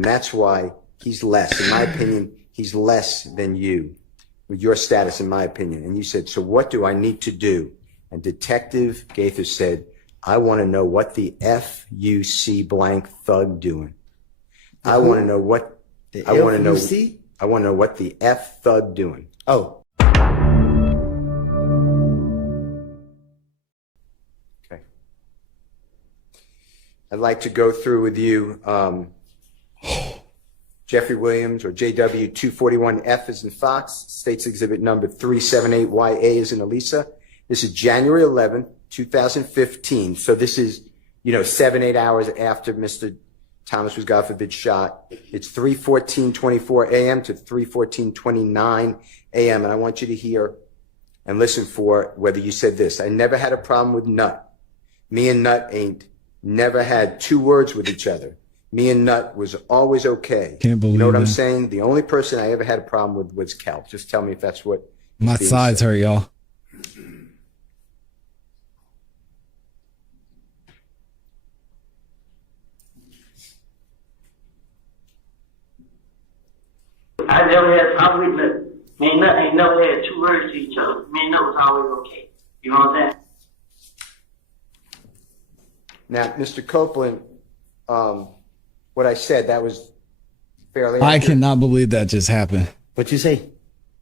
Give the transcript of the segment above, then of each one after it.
And that's why he's less. In my opinion, he's less than you with your status, in my opinion. And you said, so what do I need to do? And Detective Gaither said, I want to know what the F-U-C blank thug doing. I want to know what the F-U-C? I want to know what the F thug doing. Oh. Okay. I'd like to go through with you Jeffrey Williams, or JW 241F as in Fox, State's Exhibit number 378YA as in Elisa. This is January 11th, 2015. So this is, 7-8 hours after Mr. Thomas was, God forbid, shot. It's 3:14:24 a.m. to 3:14:29 a.m. And I want you to hear and listen for whether you said this. I never had a problem with Nut. Me and Nut ain't never had two words with each other. Me and Nut was always okay. Can't believe You know what that. I'm saying? The only person I ever had a problem with was Kel. Just tell me if that's what. My sides hurt, y'all. I never had a problem with Nut. Me and Nut ain't never had two words to each other. Me and Nut was always okay. You know what I'm saying? Now, Mr. Copeland, what I said, that was fairly I accurate. cannot believe that just happened. What you say?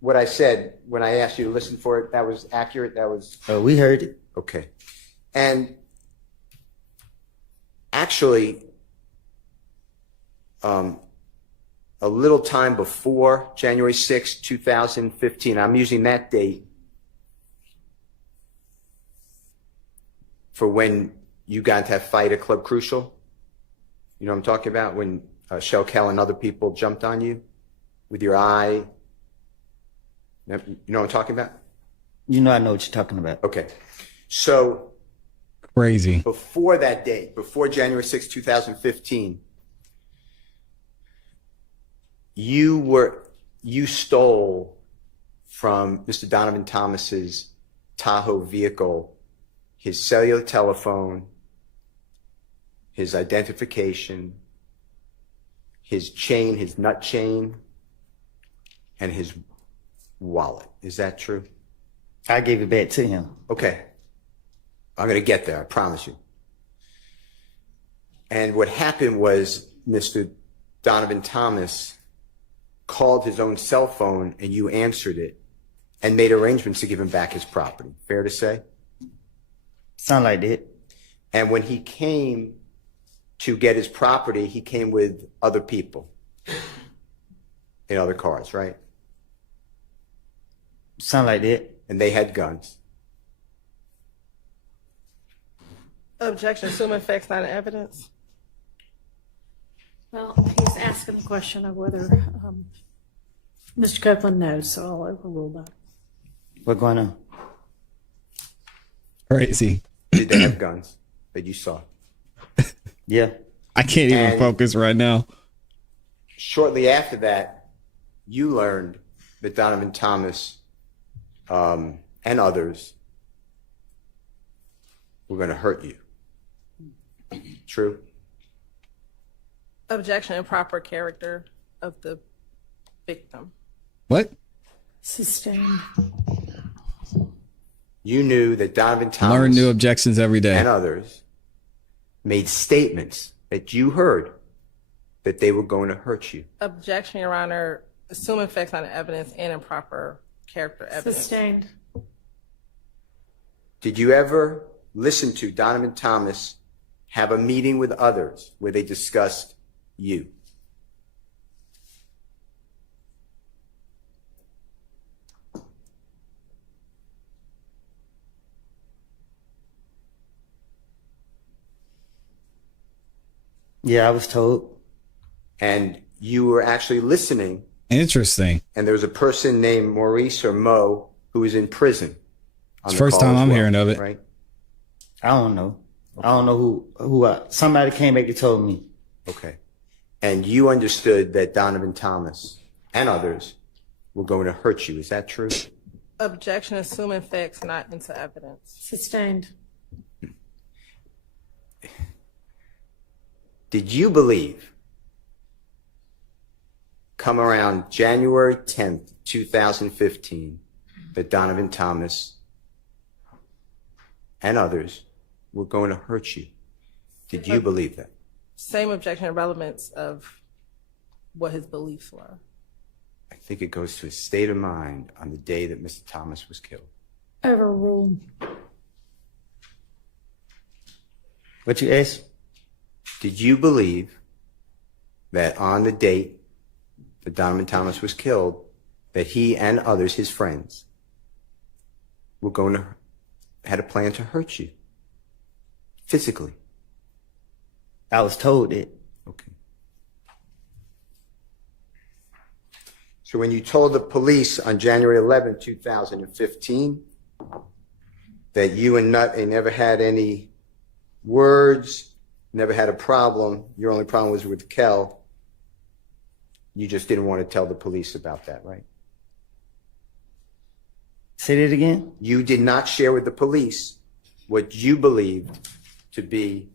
What I said when I asked you to listen for it, that was accurate? That was... Oh, we heard it. Okay. And actually, a little time before January 6, 2015, I'm using that date for when you got into that fight at Club Crucial. You know what I'm talking about? When Shell Kell and other people jumped on you with your eye. You know what I'm talking about? I know what you're talking about. Okay. So Crazy. before that date, before January 6, 2015, you stole from Mr. Donovan Thomas's Tahoe vehicle his cellular telephone, his identification, his chain, his nut chain, and his wallet. Is that true? I gave it back to him. Okay. I'm going to get there, I promise you. And what happened was Mr. Donovan Thomas called his own cell phone and you answered it and made arrangements to give him back his property. Fair to say? Sound like that. And when he came to get his property, he came with other people in other cars, right? Sound like that. And they had guns. Objection, assuming facts not in evidence. Well, he's asking the question of whether Mr. Copeland knows, so I'll overrule that. What's going on? Crazy. Did they have guns that you saw? Yeah. I can't even And- focus right now. Shortly after that, you learned that Donovan Thomas and others were going to hurt you. True? Objection, improper character of the victim. What? Sustained. You knew that Donovan Thomas Learn new objections every day. and others made statements that you heard that they were going to hurt you. Objection, Your Honor, assuming facts not in evidence and improper character evidence. Sustained. Did you ever listen to Donovan Thomas have a meeting with others where they discussed you? Yeah, I was told. And you were actually listening, Interesting. and there was a person named Maurice or Mo who was in prison. on It's the the first call time as I'm well, hearing of it. Right? I don't know. I don't know who somebody came back and told me. Okay. And you understood that Donovan Thomas and others were going to hurt you. Is that true? Objection, assuming facts not into evidence. Sustained. Did you believe come around January 10th, 2015, that Donovan Thomas and others were going to hurt you. Did you believe that? Same objection and relevance of what his beliefs were. I think it goes to his state of mind on the day that Mr. Thomas was killed. Overruled. What you asked? Did you believe that on the date that Donovan Thomas was killed, that he and others, his friends, were going to, had a plan to hurt you? Physically? I was told it. Okay. So when you told the police on January 11, 2015, that you and Nutley never had any words, never had a problem, your only problem was with Kel, you just didn't want to tell the police about that, right? Say that again? You did not share with the police what you believed to be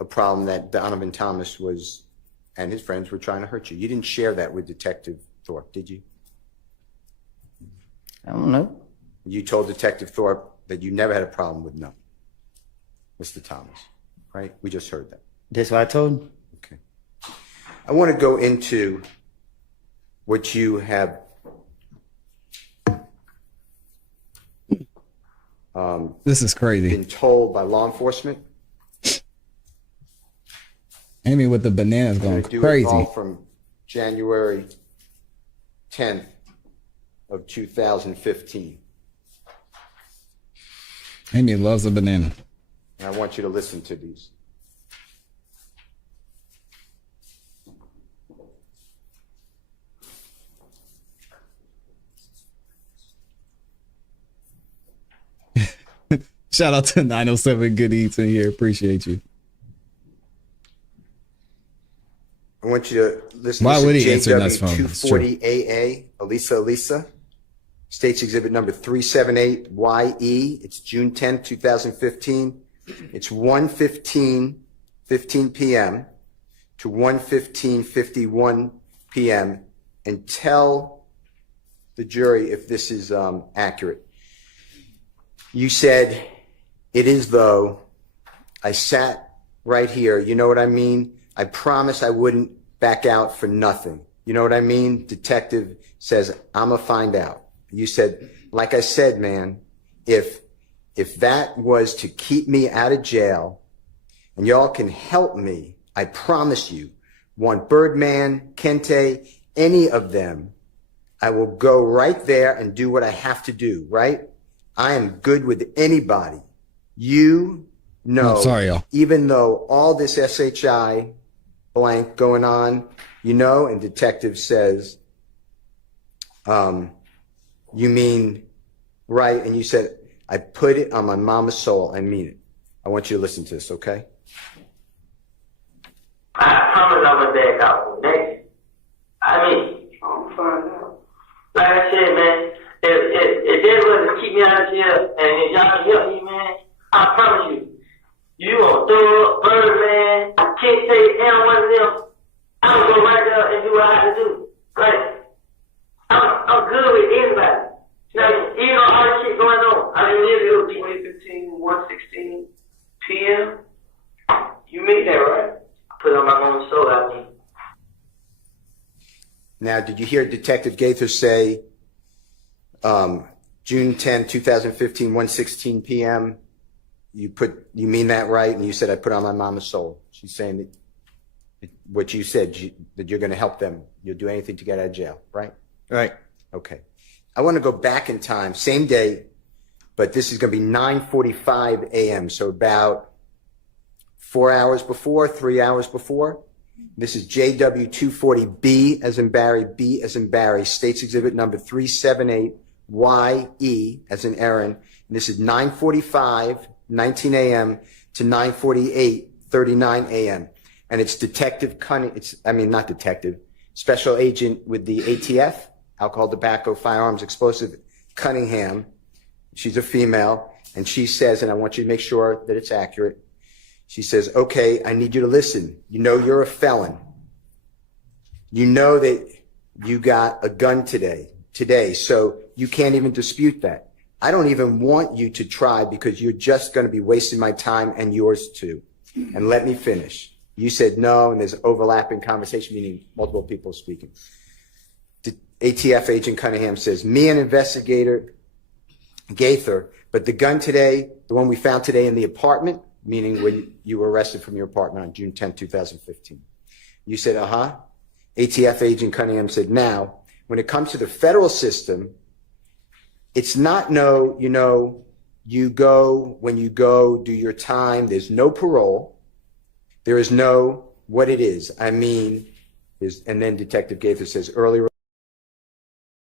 a problem that Donovan Thomas was and his friends were trying to hurt you. You didn't share that with Detective Thorpe, did you? I don't know. You told Detective Thorpe that you never had a problem with Mr. Thomas, right? We just heard that. That's what I told him. Okay. I want to go into what you have This is crazy. been told by law enforcement. Amy with the bananas I'm going going to do it all crazy. from January 10th of 2015. Amy loves a banana. And I want you to listen to these. Shout out to 907 Good Eats in here. Appreciate you. I want you to listen Why to would he answer that phone? It's true. JW240AA, Elisa, States Exhibit number 378YE. It's June 10th, 2015. It's 1:15 p.m. to 1:51 p.m. and tell the jury if this is accurate. You said, it is though. I sat right here. You know what I mean? I promised I wouldn't back out for nothing. You know what I mean? Detective says, I'ma find out. You said, like I said, man, if that was to keep me out of jail and y'all can help me, I promise you, want Birdman, Kente, any of them, I will go right there and do what I have to do, right? I am good with anybody. You know, I'm sorry, y'all. even though all this SHI blank going on, you know, and detective says, you mean, right? And you said, I put it on my mama's soul. I mean it. I want you to listen to this, okay? I promise I'm gonna back out next. I mean, I'm find out. Like I said, man, if they was to keep me out of jail and y'all can help me, man, I promise you gonna throw up Birdman, can't take any one of them. I'm gonna go right there and do what I have to do. Right? I'm good with anybody. Now, even though all this shit going on, I mean, it will be 1:16 p.m. You mean that, right? Put on my mama's soul, I mean. Now, did you hear Detective Gaither say, June 10, 2015, 1:16 p.m.? You mean that right? And you said, I put on my mama's soul. She's saying that what you said, that you're going to help them. You'll do anything to get out of jail, right? Right. Okay. I want to go back in time, same day, but this is going to be 9:45 a.m., so about 4 hours before, 3 hours before. This is JW240B as in Barry, B as in Barry, States Exhibit number 378YE as in Aaron. And this is 9:45, 19 a.m. to 9:48, 39 a.m. And it's Detective Cunning, not detective, Special Agent with the ATF, Alcohol, Tobacco, Firearms, Explosive, Cunningham. She's a female, and she says, and I want you to make sure that it's accurate, she says, okay, I need you to listen. You know you're a felon. You know that you got a gun today, so you can't even dispute that. I don't even want you to try because you're just going to be wasting my time and yours too. And let me finish. You said no, and there's overlapping conversation, meaning multiple people speaking. The ATF agent Cunningham says, me and investigator Gaither, but the gun today, the one we found today in the apartment, meaning when you were arrested from your apartment on June 10, 2015. You said, ATF agent Cunningham said, now, when it comes to the federal system, it's not you go, when you go, do your time, there's no parole. There is no what it is. I mean, and then Detective Gaither says, early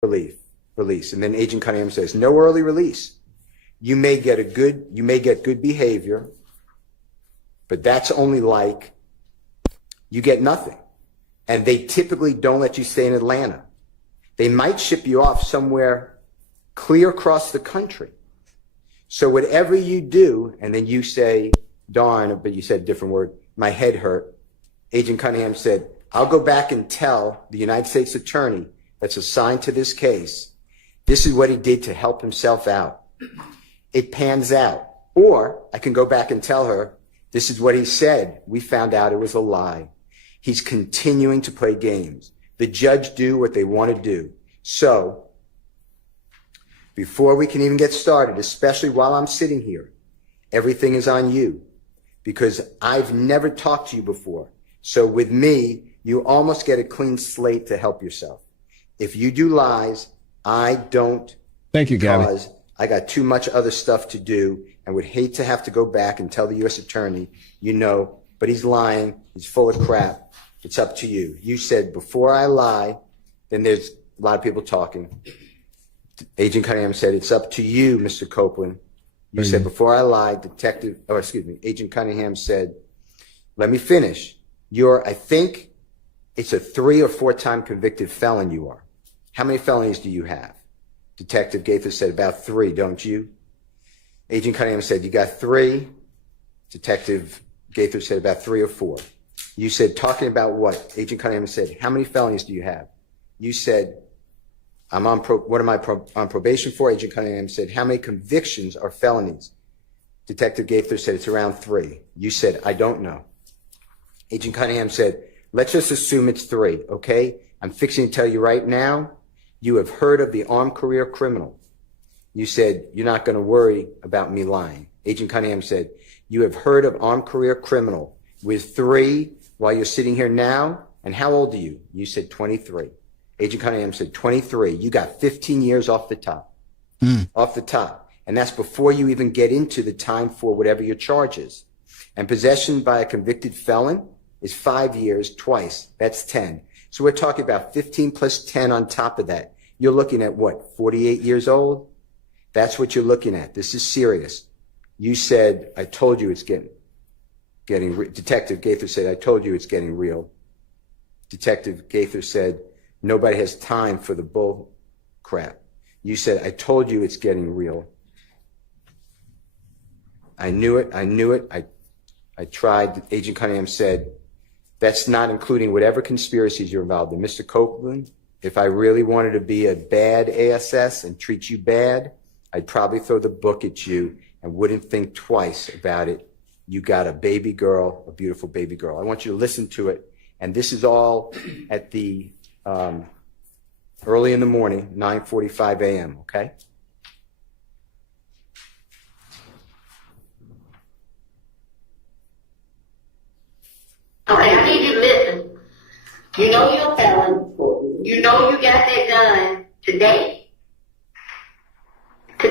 release. And then Agent Cunningham says, no early release. You may get good behavior, but that's only like you get nothing. And they typically don't let you stay in Atlanta. They might ship you off somewhere clear across the country. So whatever you do, and then you say, darn, but you said a different word, my head hurt. Agent Cunningham said, I'll go back and tell the United States attorney that's assigned to this case, this is what he did to help himself out. It pans out. Or I can go back and tell her, this is what he said. We found out it was a lie. He's continuing to play games. The judge do what they want to do. So before we can even get started, especially while I'm sitting here, everything is on you because I've never talked to you before. So with me, you almost get a clean slate to help yourself. If you do lies, I don't. Thank you, Gabby. Because I got too much other stuff to do and would hate to have to go back and tell the U.S. attorney, but he's lying. He's full of crap. It's up to you. You said before I lie, then there's a lot of people talking. Agent Cunningham said, it's up to you, Mr. Copeland. You said, before I lie, Agent Cunningham said, let me finish. I think it's a 3 or 4 time convicted felon you are. How many felonies do you have? Detective Gaither said, about 3, don't you? Agent Cunningham said, you got 3. Detective Gaither said, about 3 or 4. You said, talking about what? Agent Cunningham said, how many felonies do you have? You said, what am I on probation for? Agent Cunningham said, how many convictions are felonies? Detective Gaither said, it's around 3. You said, I don't know. Agent Cunningham said, let's just assume it's 3, okay? I'm fixing to tell you right now, you have heard of the armed career criminal. You said, you're not going to worry about me lying. Agent Cunningham said, you have heard of armed career criminal with 3 while you're sitting here now, and how old are you? You said 23. Agent Cunningham said 23. You got 15 years off the top. Off the top. And that's before you even get into the time for whatever your charge is. And possession by a convicted felon is 5 years twice. That's 10. So we're talking about 15 plus 10 on top of that. You're looking at what, 48 years old? That's what you're looking at. This is serious. You said, I told you it's getting Detective Gaither said, I told you it's getting real. Detective Gaither said, nobody has time for the bull crap. You said, I told you it's getting real. I knew it. I tried. Agent Cunningham said, that's not including whatever conspiracies you're involved in. Mr. Copeland, if I really wanted to be a bad ASS and treat you bad, I'd probably throw the book at you and wouldn't think twice about it. You got a baby girl, a beautiful baby girl. I want you to listen to it. And this is all at the early in the morning, 9:45 a.m., okay? Okay, I need you to listen. You know you're a felon. You know you got that gun today. So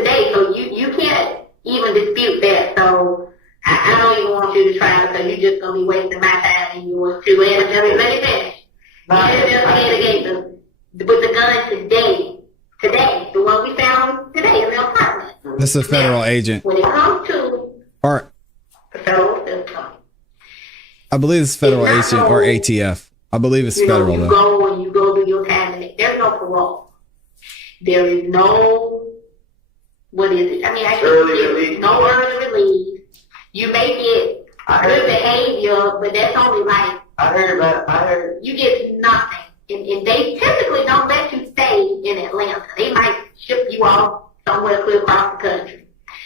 you can't even dispute that. So I don't even want you to try because you're just going to be wasting my time and yours too. And let me finish. With the gun today, the one we found today in the apartment. This is a federal agent. When it comes to the federal system. I believe it's federal agent or ATF. I believe it's federal though. You go do your time and there's no parole. There is no, what is it? I mean, no early release. You may get good behavior, but that's only like, you get nothing in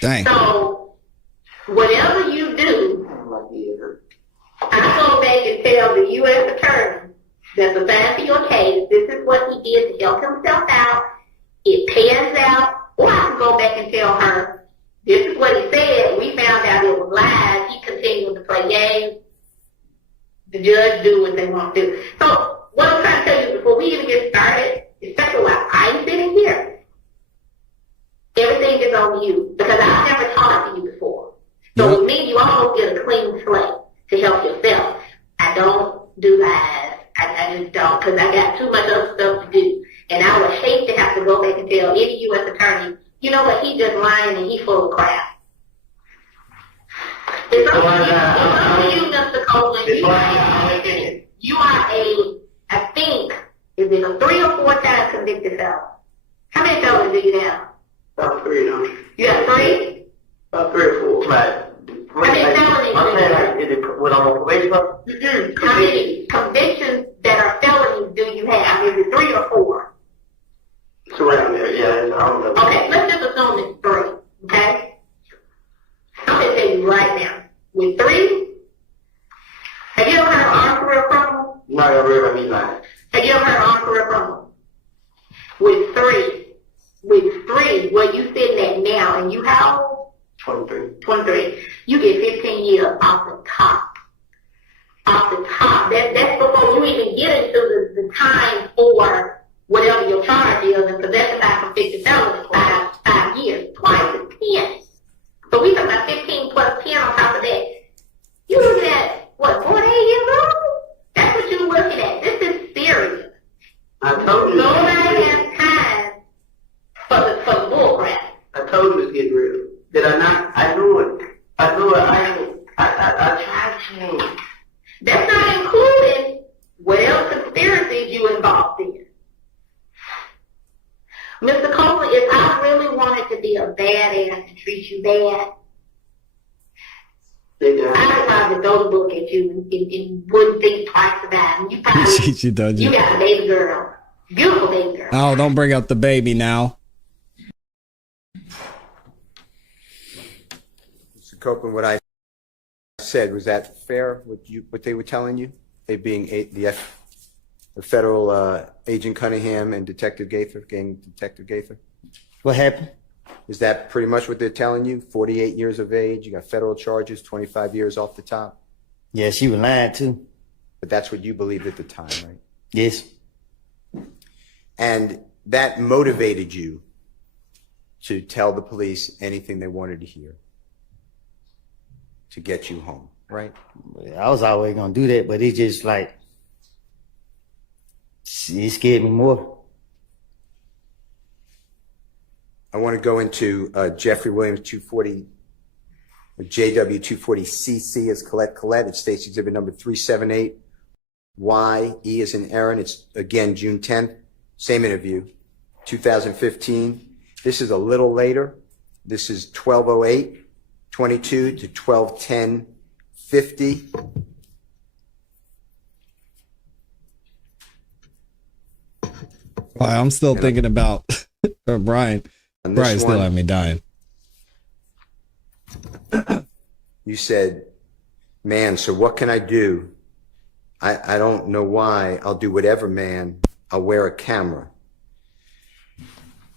Dang. So, whatever you do, I go back and tell the U.S. attorney that's assigned to your case, this is what he did to help himself out. It pans out. Or I can go back and tell her, this is what he said. We found out it was lies. He continued to play games. The judge do what they want to do. So, what I'm trying to tell you before we even get started, especially while I'm sitting here, everything is on you because I've never talked to you before. So Yep. with me, you almost get a clean slate to help yourself. I don't do lies. I just don't because I got too much other stuff to do. And I would hate to have to go back and tell any U.S. attorney, you know what, he just lying and he full of crap. It's up to you, Mr. Copeland. You are a, I think, is it a 3 or 4 times convicted felon? How many felons do you have? About 3, no? You have 3? About 3 or 4. Right. How many felonies? I'm saying, like, is it what I'm on probation for? How many convictions that are felonies do you have? Is it 3 or 4? It's around there, yeah. I don't know. Okay, let's just assume it's 3, okay? I'm going to tell you right now. With 3, have you ever heard of armed career criminal? No, I read about me lying. Have you ever heard of armed career criminal? With 3, where you sitting at now, and you how old? 23. 23. You get 15 years off the top. Off the top. That's before you even get into the time for whatever your charge is, and possession by convicted felon is 5 years. Twice is 10. So we talking about 15 plus 10 on top of that. You looking at, what, 48 years old? That's what you're looking at. This is serious. I told you. Nobody has time for the bull crap. I told you it's getting real. Did I not? I knew it. I knew it. I tried to. That's not including whatever conspiracies you involved in. Mr. Copeland, if I really wanted to be a badass and treat you bad, I would probably throw the book at you and wouldn't think twice about it. You probably, She done you. you got a baby girl. Beautiful baby girl. Oh, don't bring up the baby now. Mr. Copeland, what I said, was that fair? What they were telling you? They being the federal agent Cunningham and Detective Gaither, gang Detective Gaither? What happened? Is that pretty much what they're telling you? 48 years of age, you got federal charges, 25 years off the top? Yeah, she was lying too. But that's what you believed at the time, right? Yes. And that motivated you to tell the police anything they wanted to hear to get you home, right? I was always gonna do that, but it just like it scared me more. I want to go into Jeffrey Williams 240, JW 240CC as Colette. It states exhibit number 378. YE is in Aaron. It's again June 10th. Same interview, 2015. This is a little later. This is 12:08:22 to 12:10:50. I'm still thinking about Brian. On this Brian still one, had me dying. you said, man, so what can I do? I don't know why. I'll do whatever, man. I'll wear a camera.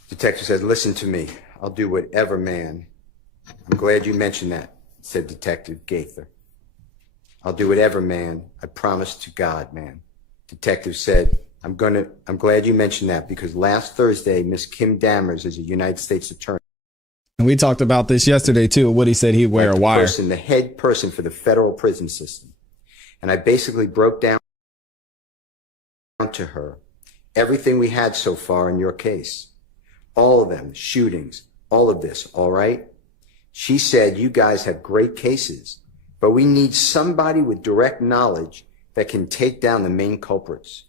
Detective says, listen to me. I'll do whatever, man. I'm glad you mentioned that, said Detective Gaither. I'll do whatever, man. I promise to God, man. Detective said, I'm glad you mentioned that because last Thursday, Miss Kim Dammers is a United States attorney. And we talked about this yesterday too. Woody said he'd wear a wire. The head person for the federal prison system. And I basically broke down to her everything we had so far in your case. All of them, shootings, all of this, all right? She said, you guys have great cases, but we need somebody with direct knowledge that can take down the main culprits.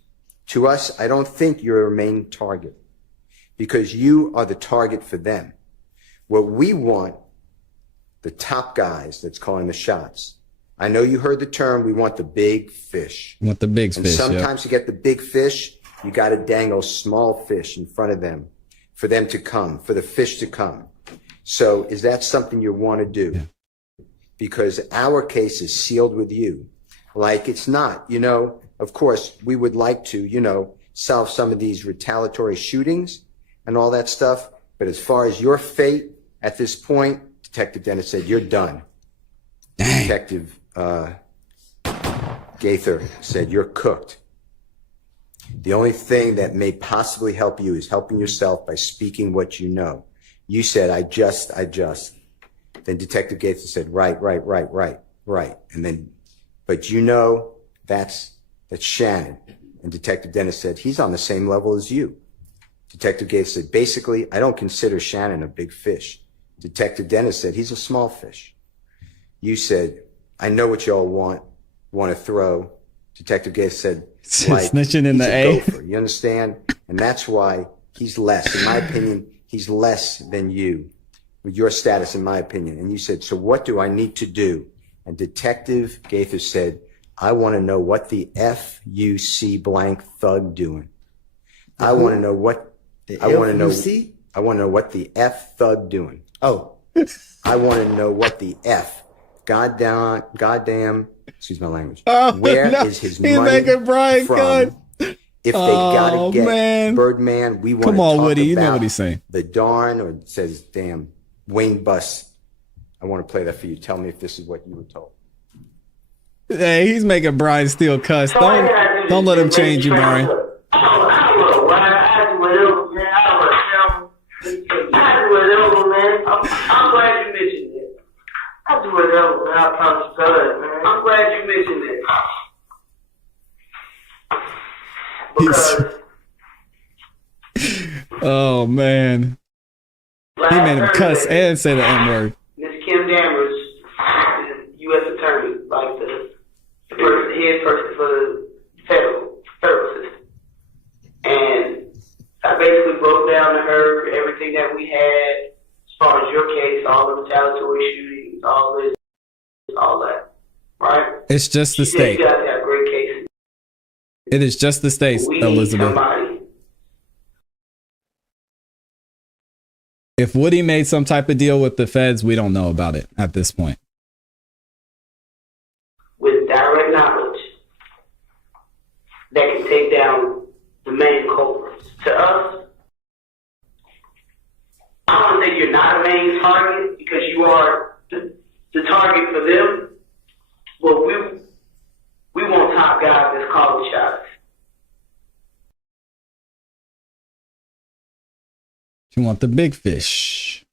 To us, I don't think you're a main target because you are the target for them. What we want, the top guys that's calling the shots. I know you heard the term, we want the big fish. You want the big And fish, sometimes to get the big fish, you got to dangle small fish in front of them for them to come, for the fish to come. So is that something you want to do? Because our case is sealed with you. Like it's not, you know, of course, we would like to, you know, solve some of these retaliatory shootings and all that stuff. But as far as your fate at this point, Detective Dennis said, you're done. Dang. Detective Gaither said, you're cooked. The only thing that may possibly help you is helping yourself by speaking what you know. You said, I just. Then Detective Gaither said, right. And then, but you know, that's Shannon. And Detective Dennis said, he's on the same level as you. Detective Gaither said, basically, I don't consider Shannon a big fish. Detective Dennis said, he's a small fish. You said, I know what y'all want to throw. Detective Gaither said, like, snitching in he's the a A. gopher, you understand? And that's why he's less. In my opinion, he's less than you with your status, in my opinion. And you said, so what do I need to do? And Detective Gaither said, I want to know what the F-U-C blank thug doing. I want to know what I want to know what the F thug doing. Oh, I want to know what the F goddamn, excuse my language. Oh, Where is no. his He's money making Brian from? cut. If they gotta Oh, get man. Birdman, we want Come to on, talk Woody, you know about what he's saying. the darn, or it says, damn, Wayne Bus. I want to play that for you. Tell me if this is what you were told. Hey, he's making Brian still cuss. Don't let him change you, Brian. I don't know why. I do whatever, man. I do whatever, man. I'm glad you mentioned it. I do whatever, man. I promise God, man. I'm glad you mentioned it. Because Oh, man. He made him cuss and say the N-word. Miss Kim Dammers, the U.S. Attorney, like the head person for the federal system. And I basically broke down to her everything that we had as far as your case, all the retaliatory shootings, all this, all that. Right? It's just the She said state. you guys have great cases. It is just the states, We need Elizabeth. somebody. If Woody made some type of deal with the feds, we don't know about it at this point. With direct knowledge that can take down the main culprits. To us, I don't say you're not a main target because you are the target for them, but we want top guys that's calling shots. You want the big fish.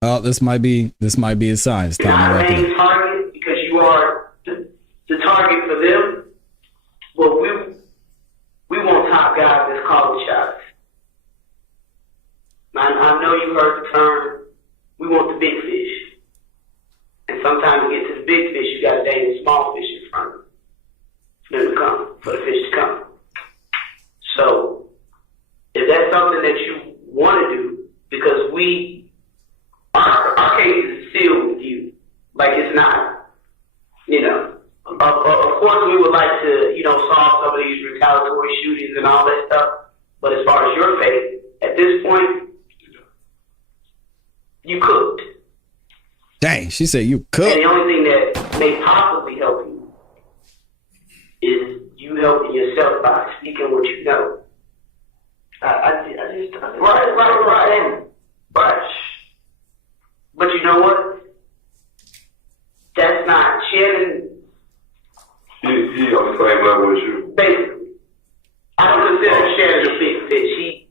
Oh, this might be his sign. It's You're time to not a wrap it main up. target because you are the target for them, but we want top guys that's calling shots. I know you heard the term, we want the big fish. And sometimes to get to the big fish, you got to dang the small fish in front of them. For them to come, for the fish to come. So, if that's something that you want to do, because our case is sealed with you. Like it's not, you know. Of course, we would like to, you know, solve some of these retaliatory shootings and all that stuff. But as far as your fate, at this point, you cooked. Dang, she said you And cook. the only thing that may possibly help you is you helping yourself by speaking what you know. Right. But you know what? That's not Shannon. He on the same level as you. Basically, I don't consider Shannon a big fish. He,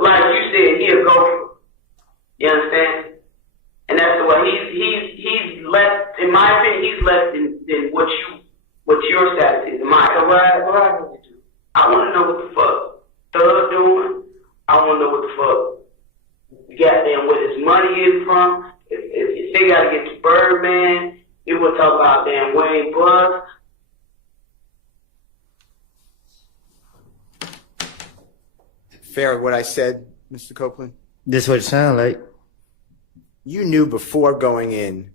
like you said, he a gopher. You understand? And that's the way he's less. In my opinion, he's less than what your status is. What I need to do? I want to know what the fuck Thug doing. I want to know what the fuck goddamn where his money is from. If they got to get to Birdman, he will talk about damn Wayne Bus. Fair what I said, Mr. Copeland? this what it sounds like. You knew before going in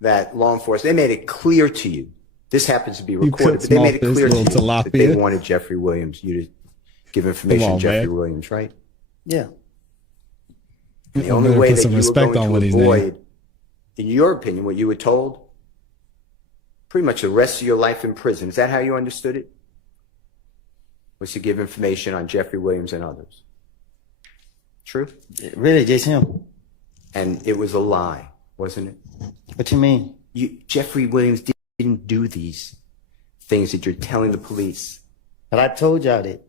that law enforcement, they made it clear to you. This happens to be recorded, cooked but they made it small fish, clear to you little that they tilapia. wanted Jeffrey Williams, you give information Come on, to Jeffrey man. Williams, right? Yeah. The I'm only gonna way put that some you were respect going on to what he's named. avoid, in your opinion, what you were told, pretty much the rest of your life in prison, is that how you understood it? Was to give information on Jeffrey Williams and others. True? Really, just him. And it was a lie, wasn't it? What you mean? Jeffrey Williams didn't do these things that you're telling the police. But I told y'all that.